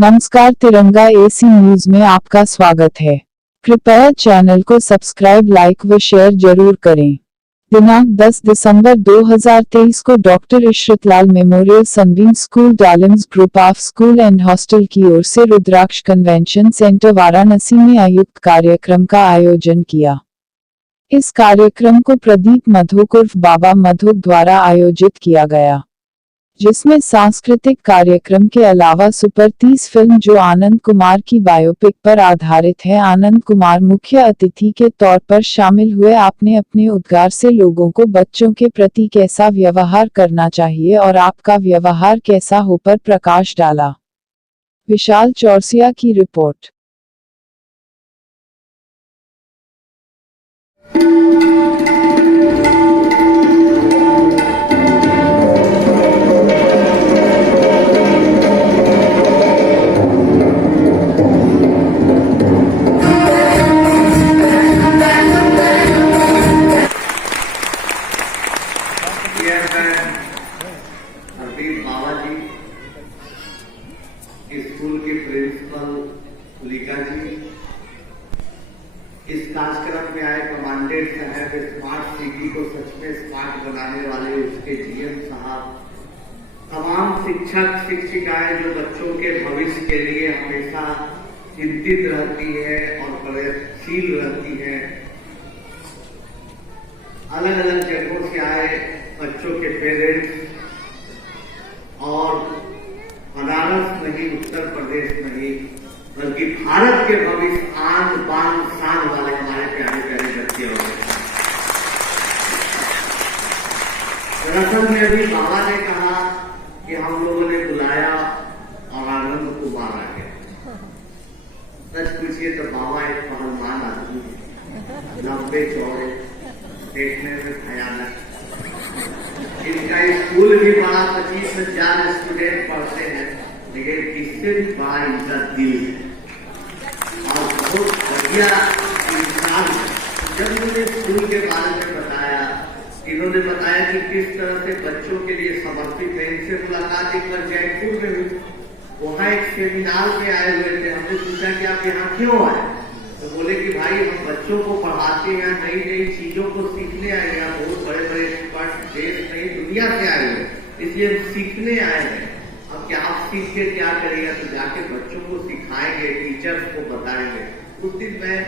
नमस्कार, तिरंगा AC news में आपका स्वागत है। कृपया चैनल को सब्सक्राइब, लाइक व शेयर जरूर करें। दिनांक 10 दिसंबर 2023 को doctor Ishrat Lal memorial sunbeam school Dalimss group of school and hostel की ओर से रुद्राक्ष कन्वेंशन सेंटर वाराणसी में आयुक्त कार्यक्रम का आयोजन किया। इस कार्यक्रम को प्रदीप मधोक उर्फ बाबा मधोक द्वारा आयोजित किया गया, जिसमें सांस्कृतिक कार्यक्रम के अलावा सुपर 30 फिल्म जो आनंद कुमार की बायोपिक पर आधारित है, आनंद कुमार मुख्य अतिथि के तौर पर शामिल हुए। आपने अपने उद्गार से लोगों को बच्चों के प्रति कैसा व्यवहार करना चाहिए और आपका व्यवहार कैसा हो पर प्रकाश डाला। विशाल चौरसिया की रिपोर्ट। स्कूल के प्रिंसिपल सुलिका जी, इस कार्यक्रम में आए कमांडेंट साहब, स्मार्ट सिटी को सच में स्मार्ट बनाने वाले उसके जीएम साहब, तमाम शिक्षक शिक्षिकाएं जो बच्चों के भविष्य के लिए हमेशा चिंतित रहती है और प्रयत्नशील रहती है। अलग अलग जगहों से आए बच्चों के पेरेंट्स और बनारस नहीं, उत्तर प्रदेश नहीं, बल्कि भारत के भविष्य आन बान शान वाले हमारे प्यारे प्यारे बच्चे होंगे। दरअसल में अभी बाबा ने कहा कि हम लोगों ने बुलाया और आनंद कुमार आ गए। सच पूछिए तो बाबा एक पहलवान आदमी है, लंबे चौड़े, देखने में भयानक। इनका स्कूल भी बड़ा, 25,000 स्टूडेंट पढ़ते हैं, लेकिन इससे भी बड़ा इनका दिल है और बहुत बढ़िया इंसान। जब मुझे स्कूल के बारे में बताया, इन्होंने बताया कि किस तरह से बच्चों के लिए समर्पित है। इनसे मुलाकात एक बार जयपुर में हुई, वहां एक सेमिनार में आए हुए थे। हमने पूछा कि आप यहाँ क्यों आए, तो बोले कि भाई हम बच्चों को पढ़ाते हैं, नई नई चीजों को सीखने आए हैं। बहुत बड़े बड़े एक्सपर्ट देश नई दुनिया से आए हुए, इसलिए हम सीखने आए हैं। अब क्या आप सीख के क्या करिएगा, तो जाके बच्चों को सिखाएंगे, टीचर्स को बताएंगे। उस दिन मैं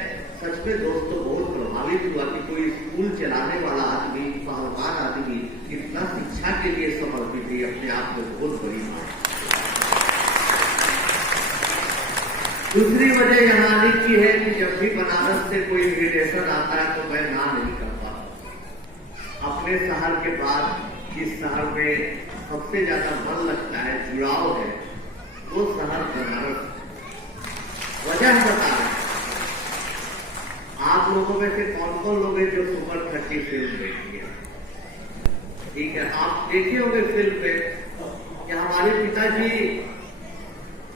सच में दोस्तों बहुत प्रभावित हुआ कि कोई स्कूल चलाने वाला आदमी, पहलवान आदमी इतना शिक्षा के लिए समर्पित है, अपने आप में बहुत बड़ी बात है। दूसरी वजह यहाँ आने की है कि जब भी बनारस से कोई इन्विटेशन आता है तो मैं ना नहीं करता। अपने शहर के बाद जिस शहर में सबसे ज्यादा मन लगता है, जुड़ाव है, वो शहर बनारस। वजह बता रहे, आप लोगों में से कौन कौन लोग हैं जो सुपर 30 फिल्म देखी है? ठीक है, आप देखे होंगे फिल्म पे कि हमारे पिताजी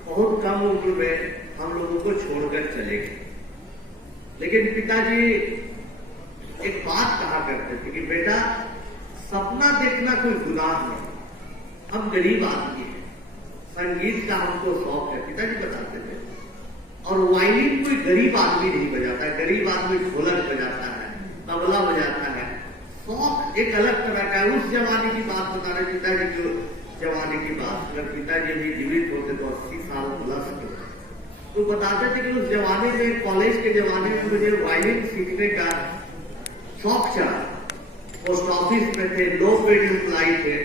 बहुत कम उम्र में हम लोगों को छोड़कर चले गए, लेकिन पिताजी एक बात कहा करते थे कि बेटा, सपना देखना कोई गुनाह नहीं, हम गरीब आदमी हैं, संगीत का हमको शौक है, पिताजी बताते थे। और वायलिन कोई गरीब आदमी नहीं बजाता है, गरीब आदमी ढोलक बजाता है, तबला बजाता है, शौक एक अलग तरह का है। उस जमाने की बात बता रहे पिताजी, जो जमाने की बात, अगर पिताजी भी जीवित होते तो 80 साल प्लस होते, तो बताते थे कि उस जमाने में, कॉलेज के जमाने में मुझे वायलिन सीखने का शौक चला। पोस्ट ऑफिस में थे, लो पेड एम्प्लॉय थे,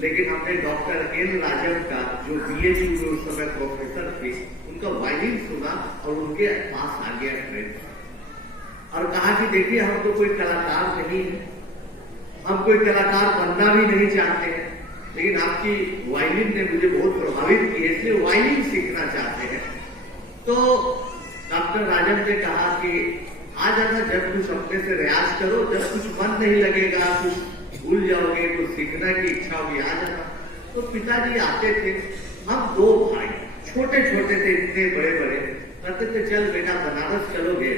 लेकिन हमने डॉक्टर एन राजम का, जो बीएचयू में उस समय प्रोफेसर थे, उनका वायलिन सुना और उनके पास आ गया फ्रेंड और कहा कि देखिए, हम तो कोई कलाकार नहीं है, हम कोई कलाकार बनना भी नहीं चाहते हैं, लेकिन आपकी वायलिन ने मुझे बहुत प्रभावित किया, इसलिए वायलिन सीखना चाहते हैं। तो डॉक्टर राजन ने कहा कि आ जाना, जब कुछ अपने से रियाज करो, जब कुछ मन नहीं लगेगा, कुछ भूल जाओगे, कुछ सीखने की इच्छा होगी, आ जाना। तो पिताजी आते थे, हम दो भाई छोटे छोटे थे, इतने बड़े बड़े, कहते थे चल बेटा बनारस चलोगे,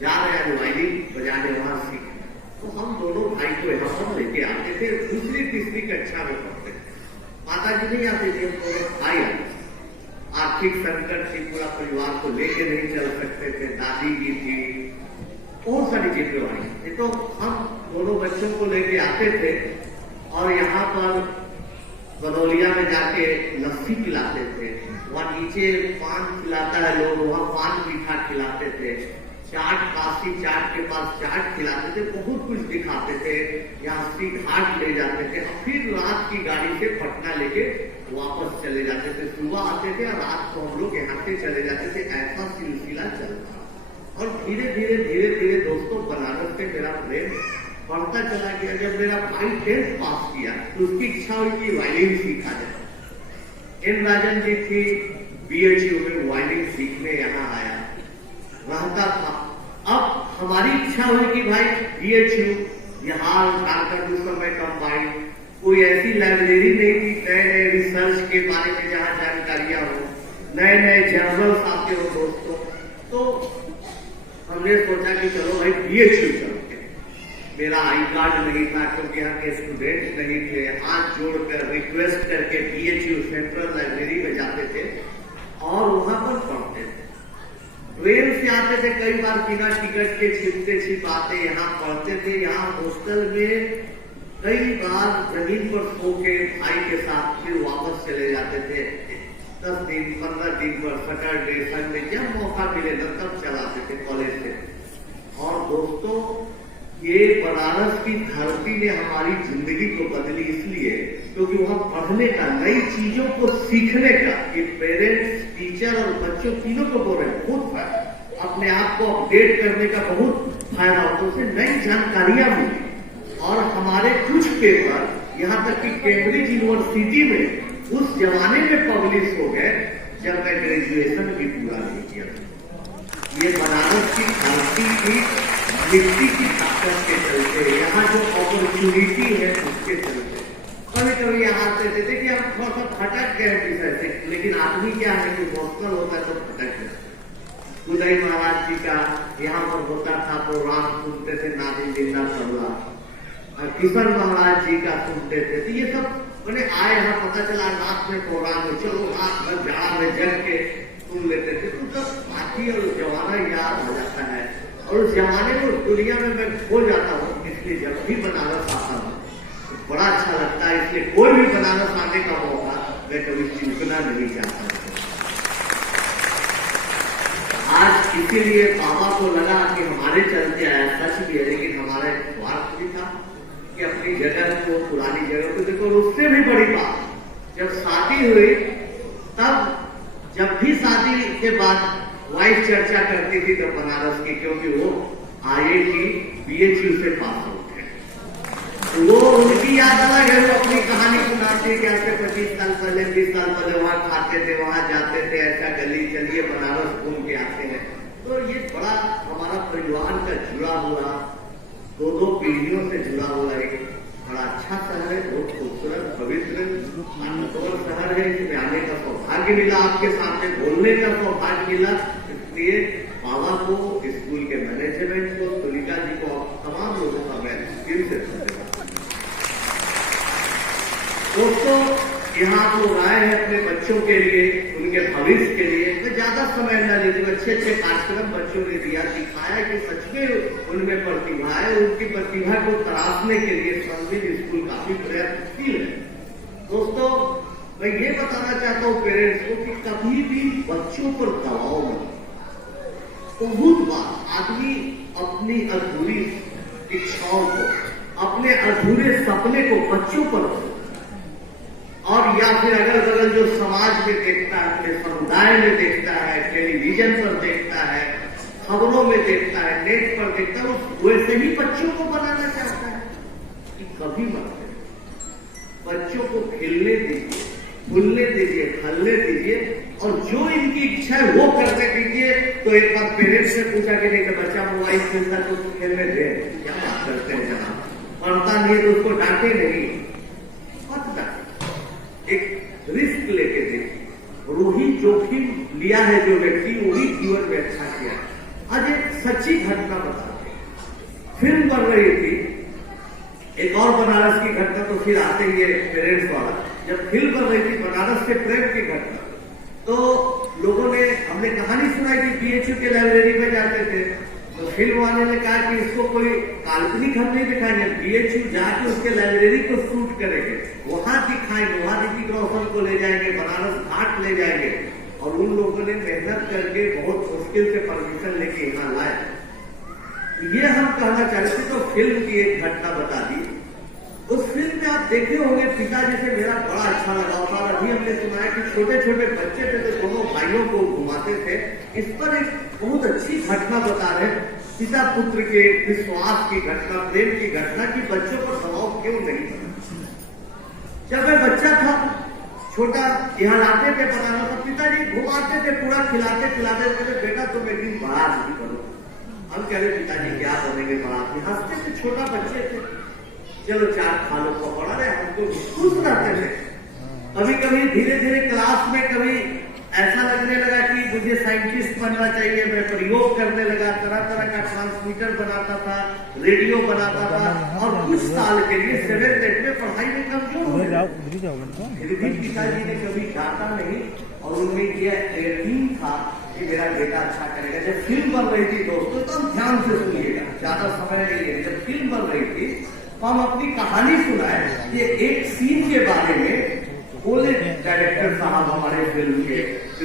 जा रहे हैं वायलिन बजाने वहां सीखने। तो हम दोनों भाई को यहाँ पर लेके आते थे, दूसरी तीसरी कक्षा में पढ़ते थे। माता जी नहीं आती थी, हम दोनों भाई आते। आर्थिक संकट से पूरा परिवार को लेके नहीं चल सकते थे, दादी जी थी, बहुत सारी जिम्मेवारी थी। तो हम दोनों बच्चों को लेके आते थे और यहाँ पर बदौलिया में जाके लस्सी पिलाते थे, वहाँ नीचे पान खिलाता है लोग, वहाँ पान मीठा खिलाते थे, चाट, काशी चाट के पास चाट खिलाते थे, बहुत कुछ दिखाते थे, यहाँ सी घाट ले जाते थे और फिर रात की गाड़ी से पटना लेके वापस चले जाते थे। सुबह आते थे और रात को हम लोग यहाँ से चले जाते थे। ऐसा सिलसिला चलता और धीरे धीरे धीरे धीरे दोस्तों बनारस से मेरा प्रेम बढ़ता चला गया। जब मेरा भाई 10th पास किया तो उसकी इच्छा हुई कि वायलिन सीखा जाए। एन राजन जी थी, BHU में वायलिन सीखने यहाँ आया, रहता था। अब हमारी इच्छा हुई कि भाई BHU बिहार झारखंड उस समय कंबाइंड, कोई ऐसी लाइब्रेरी नहीं थी नए नए रिसर्च के बारे में जहाँ जानकारियां हो, नए नए जर्नल्स आते हो दोस्तों। तो हमने सोचा कि चलो भाई BHU चलते। मेरा आई कार्ड नहीं था क्योंकि यहाँ के स्टूडेंट्स नहीं थे। हाथ जोड़कर रिक्वेस्ट करके BHU सेंट्रल लाइब्रेरी में जाते थे और वहां पर पढ़ते थे। ट्रेन से आते थे, कई बार बिना टिकट के छिपते छिपाते यहाँ पढ़ते थे। यहाँ हॉस्टल में कई बार जमीन पर सो के भाई के साथ फिर वापस चले जाते थे। 10 दिन 15 दिन पर सैटरडे संडे जब मौका मिले ना तब चलाते थे कॉलेज से। और दोस्तों ये बनारस की धरती ने हमारी जिंदगी को बदली इसलिए क्योंकि वहां पढ़ने का, नई चीजों को सीखने का, ये पेरेंट्स, टीचर और बच्चों तीनों को बोल रहे हैं, बहुत फायदा, अपने आप को अपडेट करने का बहुत फायदा होता है। उससे नई जानकारियां मिली और हमारे कुछ पेपर यहाँ तक कि कैम्ब्रिज यूनिवर्सिटी में उस जमाने में पब्लिश हो गए जब मैं ग्रेजुएशन भी पूरा नहीं किया। ये बनारस की धरती की मिट्टी की ताकत के चलते, यहाँ जो अपॉर्चुनिटी है उसके चलते। कभी कभी यहाँ से थे कि हम थोड़ा सा भटक गए विषय से, लेकिन आदमी क्या है कि इमोशनल होता है तो भटक गए। उदय महाराज जी का यहाँ पर होता था प्रोग्राम, सुनते थे नादिम जिंदा तबला, किशन महाराज जी का सुनते थे। तो ये सब मैंने आए यहाँ पता चला रात में प्रोग्राम में, चलो रात भर जाड़ा में जग के सुन लेते थे। तो सब साथी और जमाना याद हो जाता है और उस जमाने में उस दुनिया में मैं खो जाता हूँ। इसलिए जब भी बनारस आता हूँ तो बड़ा अच्छा लगता है। इसलिए कोई भी बनारस आने का मौका मैं कभी चूकना नहीं चाहता। आज इसीलिए बाबा को लगा कि हमारे चलते आया, सच भी है, लेकिन हमारा एक स्वार्थ भी था कि अपनी जगह को, पुरानी जगह को देखो। उससे भी बड़ी बात, जब शादी हुई तब जब भी शादी के बाद वाइफ चर्चा करती थी तो बनारस की, क्योंकि वो IIT BHU से पास आउट है। तो वो उनकी याद अलग है, वो अपनी कहानी सुनाते कि ऐसे 25 साल पहले 20 साल पहले वहां खाते थे, वहां जाते थे, ऐसा गली चलिए बनारस घूम के आते हैं। तो ये बड़ा हमारा परिवार का जुड़ा हुआ, 2 पीढ़ियों से जुड़ा हुआ एक बड़ा अच्छा शहर है, बहुत खूबसूरत पवित्र मानसरोवर शहर है। इसमें आने का सौभाग्य मिला, आपके सामने बोलने का सौभाग्य मिला। इसलिए बाबा को, स्कूल के मैनेजमेंट को, तुलिका जी को, तमाम लोगों का मैं दिल से धन्यवाद। दोस्तों यहाँ तो आए हैं अपने बच्चों के लिए, उनके भविष्य के लिए। मैं ज्यादा समय न लेती, अच्छे अच्छे कार्यक्रम बच्चों ने दिया, दिखाया कि सच में उनमें प्रतिभा है। उनकी प्रतिभा को तराशने के लिए संविल स्कूल काफी प्रयत्नशील है। दोस्तों मैं ये बताना चाहता हूँ पेरेंट्स को कि कभी भी बच्चों पर दबाव मत। बहुत बार आदमी अपनी अधूरी इच्छाओं को, अपने अधूरे सपने को बच्चों पर, और या फिर अगल बगल जो समाज में देखता है, अपने समुदाय में देखता है, टेलीविजन पर देखता है, खबरों में देखता है, नेट पर देखता है, वैसे ही बच्चों को बनाना चाहता है। कि कभी मत बच्चों को खेलने दीजिए, भूलने दीजिए, फलने दीजिए और जो इनकी इच्छा है वो करने दीजिए। तो एक बार पेरेंट्स से पूछा कि नहीं तो बच्चा मोबाइल खेलता तो उसको खेलने दे, क्या बात करते हैं जनाब, पढ़ता नहीं है तो उसको डांटे नहीं, मत डांटे, एक रिस्क लेके देखिए। वही जोखिम लिया है जो व्यक्ति, वही जीवन में अच्छा किया है। आज एक सच्ची घटना बताते हैं, फिल्म बन रही थी, एक और बनारस की घटना तो फिर आते ही पेरेंट्स वाला, जब फिल्म बन रही थी बनारस से प्रेम की घटना, तो लोगों ने, हमने कहानी सुनाई कि बीएचयू के लाइब्रेरी में जाते थे, तो फिल्म वाले ने कहा कि इसको कोई काल्पनिक हम नहीं दिखाएंगे, बीएचयू जाके उसके लाइब्रेरी को शूट करेंगे, वहां दिखाएंगे, वहां ऋतिक रोशन को ले जाएंगे, बनारस घाट ले जाएंगे। और उन लोगों ने मेहनत करके बहुत मुश्किल से परमिशन लेके यहाँ लाए। ये हम कहना चाह रहे थे। तो फिल्म की एक घटना बता दी। उस फिल्म में आप देखे होंगे, पिताजी से मेरा बड़ा अच्छा लगा था। और अभी हमने सुना है कि छोटे छोटे बच्चे थे तो दोनों भाइयों को घुमाते थे। इस पर एक बहुत अच्छी घटना बता रहे, पिता पुत्र के विश्वास की घटना, प्रेम की घटना, की बच्चों पर दबाव क्यों नहीं बना। जब मैं बच्चा था, छोटा, यहाँ लाते थे बनाना, तो पिताजी घुमाते थे, पूरा खिलाते पिलाते थे, बेटा तुम एक दिन बड़ा आदमी करो। हम कह रहे पिताजी क्या बनेंगे बड़ा आदमी, हंसते थे, छोटा बच्चे थे, चलो चार खा लो, पकड़ा रहे, हमको खुश रहते थे। कभी कभी धीरे धीरे क्लास में कभी ऐसा लगने लगा कि मुझे साइंटिस्ट बनना चाहिए, मैं प्रयोग करने लगा, तरह तरह का ट्रांसमीटर बनाता था, रेडियो बनाता था। और कुछ साल के लिए 7th 8th में पढ़ाई में कमजोर हो गया। फिर भी पिताजी ने कभी डांटा नहीं, और उनमें यह यकीन था कि मेरा बेटा अच्छा करेगा। जब फिल्म बन रही थी दोस्तों, तो हम ध्यान से सुनिएगा, ज्यादा समय नहीं है। जब फिल्म बन रही थी तो हम अपनी कहानी सुनाए। ये एक सीन के बारे में बोले डायरेक्टर साहब हमारे फिल्म के,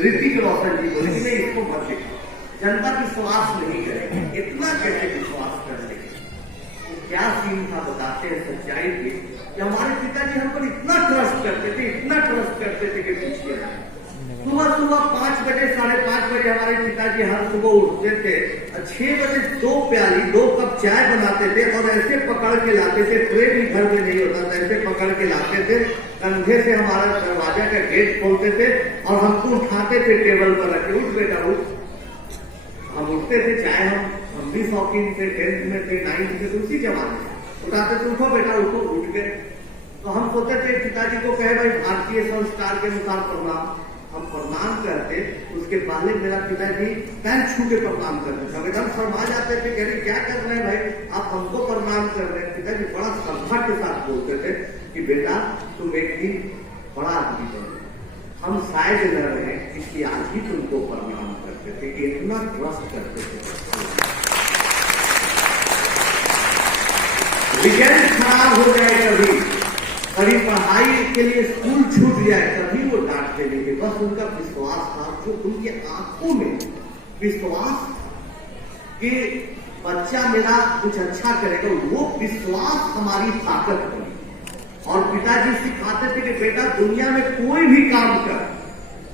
ऋतिक रोशन जी बोले कि नहीं इसको मत देखो, जनता विश्वास नहीं करेगी, इतना कैसे विश्वास कर लेगी। तो क्या सीन था बताते हैं, सच्चाई थी कि हमारे पिताजी हम पर इतना ट्रस्ट करते थे, इतना ट्रस्ट करते थे कि पूछिए ना। सुबह सुबह 5 बजे 5:30 बजे हमारे पिताजी हर सुबह उठते थे, 6 बजे 2 कप चाय बनाते थे, और ऐसे पकड़ के लाते थे, ट्रे भी घर में नहीं होता था, ऐसे पकड़ के लाते थे, कंधे से हमारा दरवाजा का गेट खोलते थे और हमको उठाते थे टेबल पर रखे, उठ बेटा उठ। हम उठते थे, चाहे हम भी शौकीन थे, 10th में थे, 9th में थे, उसी जमाने में उठाते थे, उठो बेटा उठो, उठ गए। तो हम सोचते थे पिताजी को कहे भाई भारतीय संस्कार के अनुसार प्रणाम, हम प्रणाम करते। उसके पहले मेरा पिताजी पैर छू के प्रणाम करते थे, एकदम शर्मा जाते थे, कह रहे क्या कर रहे हैं भाई, आप हमको प्रणाम कर रहे हैं। पिताजी बड़ा श्रद्धा के साथ बोलते थे कि बेटा तुम एक दिन बड़ा आदमी बनो, हम शायद न रहे, इसलिए आज ही तुमको प्रणाम करते थे, इतना ट्रस्ट करते थे। रिजल्ट खराब हो जाए कभी, कभी पढ़ाई के लिए स्कूल छूट जाए, कभी वो डांटते नहीं थे, बस उनका विश्वास था, जो उनके आंखों में विश्वास कि बच्चा मेरा कुछ अच्छा करेगा, वो विश्वास हमारी ताकत बनी। और पिताजी सिखाते थे कि बेटा दुनिया में कोई भी काम कर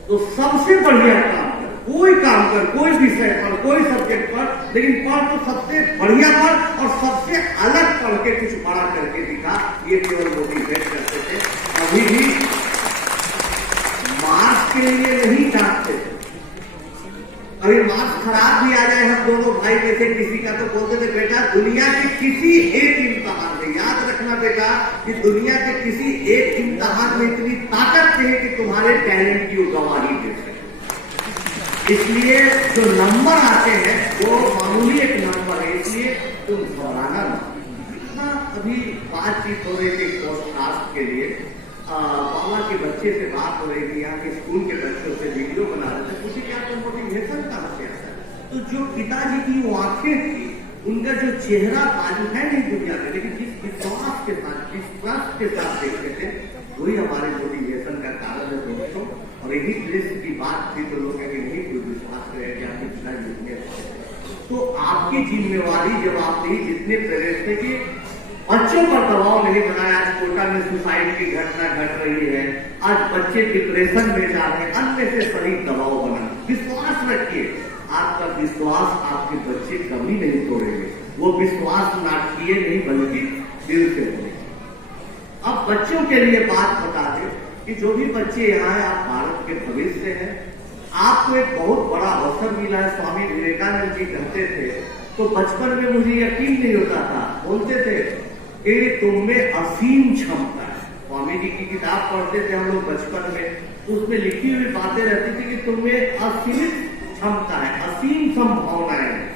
तो सबसे बढ़िया काम कर, कोई काम कर, कोई विषय पर, कोई सब्जेक्ट पर, लेकिन पढ़ तो सबसे बढ़िया पढ़ और सबसे अलग पढ़ के कुछ बड़ा करके दिखा। ये केवल मोटिवेट करते थे, अभी भी मार्क्स के लिए नहीं डांटते थे। अभी मार्क्स खराब भी आ जाए, हम दोनों भाई में से किसी का, तो बोलते थे बेटा दुनिया के किसी एक इम्तहान में, याद रखना बेटा कि दुनिया के किसी एक इम्तहान में इतनी ताकत नहीं कि तुम्हारे टैलेंट की गवाही दे सके। इसलिए जो नंबर आते हैं वो मामूली एक नंबर है, इसलिए तुम घबराना ना। इतना अभी बातचीत हो रही थी पॉडकास्ट के लिए, बाबा के बच्चे से बात हो रही थी, यहाँ के स्कूल के बच्चों से वीडियो बना रहे थे, मुझे क्या तो मोटिवेशन कहाँ से आता है। तो जो पिताजी की वो आंखें थी, उनका जो चेहरा आज है नहीं दुनिया में, लेकिन जिस विश्वास के साथ, विश्वास के साथ देखते थे, वही हमारे मोटिवेशन का कारण है दोस्तों। और यही दृश्य की बात थी, तो लोग नहीं कोई विश्वास करे कि आपके पिताजी जितने, तो आपकी जिम्मेवारी जब आप नहीं जितने प्रेरित थे कि बच्चों पर दबाव नहीं बनाया। आज कोटा में सुसाइड की घटना घट रही है, आज बच्चे डिप्रेशन में जा रहे हैं, अन्य से सही दबाव बना। विश्वास रखिए, आपका विश्वास आपके बच्चे कभी नहीं तोड़ेंगे, वो विश्वास नाटकीय नहीं बल्कि दिल से होगा। अब बच्चों के लिए बात बता दें कि जो भी बच्चे यहाँ हैं, आप भारत के भविष्य हैं, आपको एक बहुत बड़ा अवसर मिला है। स्वामी विवेकानंद जी कहते थे, तो बचपन में मुझे यकीन नहीं होता था, बोलते थे कि तुम में असीम क्षमता है। स्वामी जी की किताब पढ़ते थे हम लोग बचपन में, उसमें लिखी हुई बातें रहती थी कि तुम में असीमित क्षमता है, असीम संभावनाएं हैं,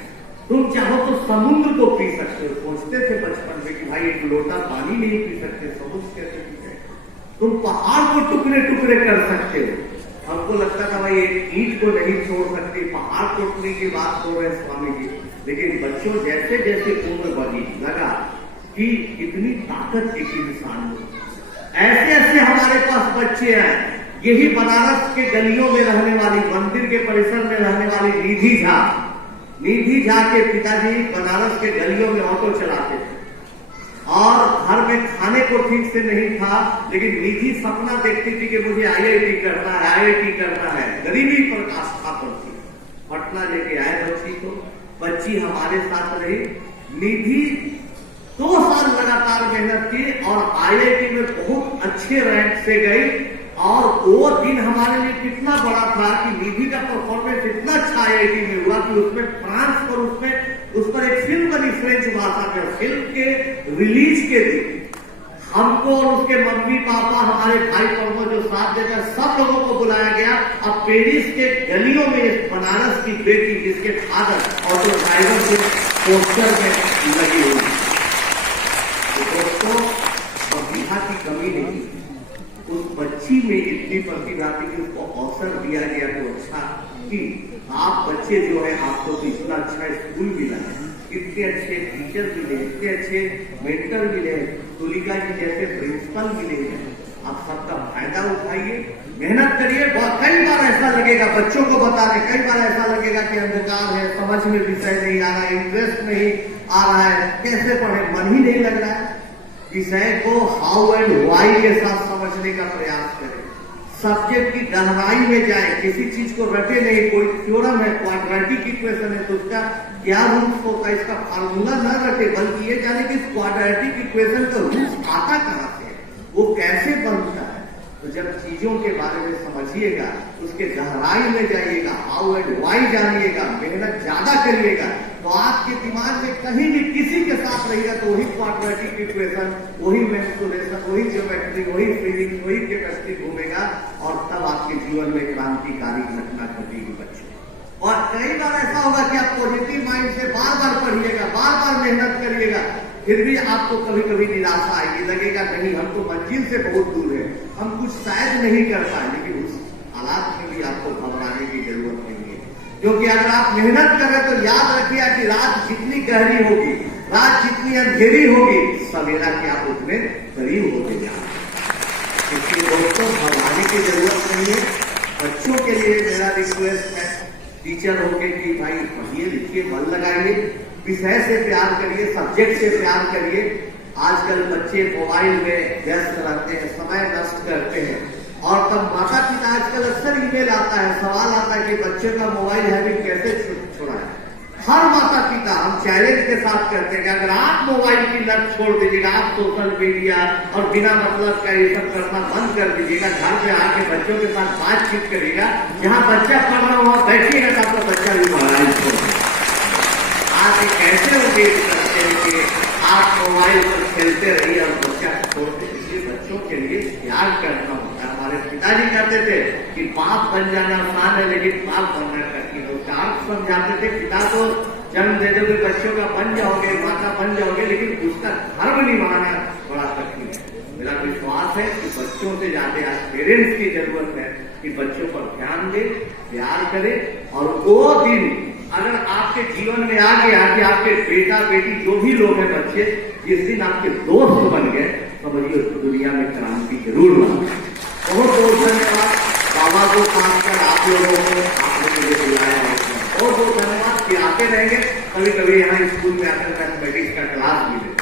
तुम चाहो तो समुद्र को पी सकते हो। सोचते थे बचपन में कि भाई एक लोटा पानी नहीं पी सकते, समुद्र कैसे पी सकते, तुम पहाड़ को टुकड़े टुकड़े कर सकते हो। हमको लगता था भाई एक ईंट को नहीं छोड़ सकते, पहाड़ तोड़ने की बात हो रहे हैं स्वामी जी। लेकिन बच्चों जैसे जैसे उम्र बढ़ी लगा कि इतनी ताकत एक इंसान में, ऐसे ऐसे हमारे पास बच्चे हैं। यही बनारस के गलियों में रहने वाली, मंदिर के परिसर में रहने वाली निधि झा के पिताजी बनारस के गलियों में ऑटो चलाते थे और घर में खाने को ठीक से नहीं था, लेकिन निधि सपना देखती थी कि मुझे आईआईटी करना है। गरीबी पर आस्था पर थी। पटना लेके आए बच्ची को, बच्ची हमारे साथ रही। निधि 2 साल लगातार मेहनत की और आईआईटी में बहुत अच्छे रैंक से गई। और वो दिन हमारे लिए कितना बड़ा था कि निधि का परफॉर्मेंस इतना अच्छा आईआईटी में हुआ कि उसमें फ्रांस पर उस पर एक फिल्म बनी फ्रेंच भाषा में। फिल्म के रिलीज के दिन हमको और उसके मम्मी पापा, हमारे भाई बहनों जो साथ देकर सब लोगों को बुलाया गया। अब पेरिस के गलियों में बनारस की बेटी जिसके फादर ऑटो ड्राइवर से पोस्टर में लगी हुई। तो दोस्तों प्रतिभा की कमी नहीं, उस बच्ची में इतनी प्रतिभा थी कि उसको अवसर दिया गया। तो अच्छा कि आप बच्चे जो है, आपको तो इतना अच्छा स्कूल मिला है, इतने अच्छे टीचर मिले, इतने अच्छे मेंटर मिले, तुलिका जी जैसे प्रिंसिपल मिले हैं। आप सबका फायदा उठाइए, मेहनत करिए। कई बार ऐसा लगेगा, बच्चों को बता रहे, कई बार ऐसा लगेगा कि अंधकार है, समझ में विषय नहीं आ रहा है, इंटरेस्ट नहीं आ रहा है, कैसे पढ़े, मन ही नहीं लग रहा है। विषय को हाउ एंड व्हाई के साथ समझने का प्रयास करें। सब्जेक्ट की गहराई में जाए, किसी चीज को रटे नहीं। कोई थ्योरम है, क्वाड्रेटिक इक्वेशन है, तो उसका क्या रूल्स होता है, इसका फार्मूला न रटे, बल्कि ये जाने कि क्वाड्रेटिक इक्वेशन का रूल्स आता कहां से, वो कैसे बनता है। तो जब चीजों के बारे में समझिएगा, उसके गहराई में जाइएगा, हाउ एंड व्हाई जानिएगा, मेहनत ज्यादा करिएगा, तो आपके दिमाग में कहीं भी किसी के साथ रहेगा तो वही क्वाड्रेटिक इक्वेशन, वही मेंसुरेशन, वही ज्योमेट्री, वही फिजिक्स, वही केमिस्ट्री घूमेगा और तब आपके जीवन में क्रांतिकारी घटना घटेगी बच्चों। और कई बार ऐसा होगा कि आप पॉजिटिव माइंड से बार बार पढ़िएगा, बार बार मेहनत करिएगा, फिर भी आपको कभी कभी निराशा आएगी, लगेगा नहीं हम तो मंजिल से बहुत दूर है, हम कुछ शायद नहीं कर पाए। लेकिन उस हालात में भी आपको घबराने की जरूरत नहीं है, क्योंकि अगर आप मेहनत कर रहे तो याद रखिए कि रात जितनी गहरी होगी, रात जितनी अंधेरी होगी, सवेरा के आप उतने करीब होते जाएंगे। इसलिए दोस्तों घबराने की जरूरत नहीं है। बच्चों के लिए मेरा रिक्वेस्ट है, टीचर होके कि भाई पढ़िए लिखिए, मन लगाइए, विषय से प्यार करिए, सब्जेक्ट से प्यार करिए। आजकल बच्चे मोबाइल में व्यस्त रहते हैं, समय नष्ट करते हैं, और तब माता पिता आजकल अक्सर ईमेल आता है, सवाल आता है कि बच्चे का मोबाइल हैबिट कैसे छुड़ाएं। हर माता पिता हम चैलेंज के साथ करते हैं कि अगर आप मोबाइल की लत छोड़ दीजिएगा, आप सोशल मीडिया और बिना मतलब का ये सब करना बंद कर दीजिएगा, घर पे आके बच्चों के साथ बातचीत करिएगा, जहाँ बच्चा पढ़ रहा हो बैठिएगा तो आपका बच्चा भी मोबाइल छोड़। आप कैसे उम्मीद करते हैं कि आप मोबाइल पर खेलते रहिए और बच्चा छोड़ते? इसलिए बच्चों के लिए त्याग करना होता है। हमारे पिताजी कहते थे कि बाप बन जाना आसान है, लेकिन बाप बनना कठिन है। उसका अर्थ समझाते थे, पिता को जन्म दे दोगे, बच्चों का बन जाओगे, माता बन जाओगे, लेकिन उसका धर्म निभाना बड़ा कठिन है। मेरा विश्वास है कि बच्चों से ज्यादा आज पेरेंट्स की जरूरत है कि बच्चों पर ध्यान दे, प्यार करे। और वो दिन अगर आपके जीवन में आ गया कि आपके बेटा बेटी जो भी लोग हैं बच्चे, जिस दिन आपके दोस्त बन गए, समझिए दुनिया में क्रांति जरूर बन गई। बहुत बहुत धन्यवाद बाबा को, खासकर आप लोगों को आपने मुझे बुलाया है, बहुत बहुत धन्यवाद। फिर आते रहेंगे, कभी कभी यहाँ स्कूल में आकर मैथमेटिक्स का क्लास मिले।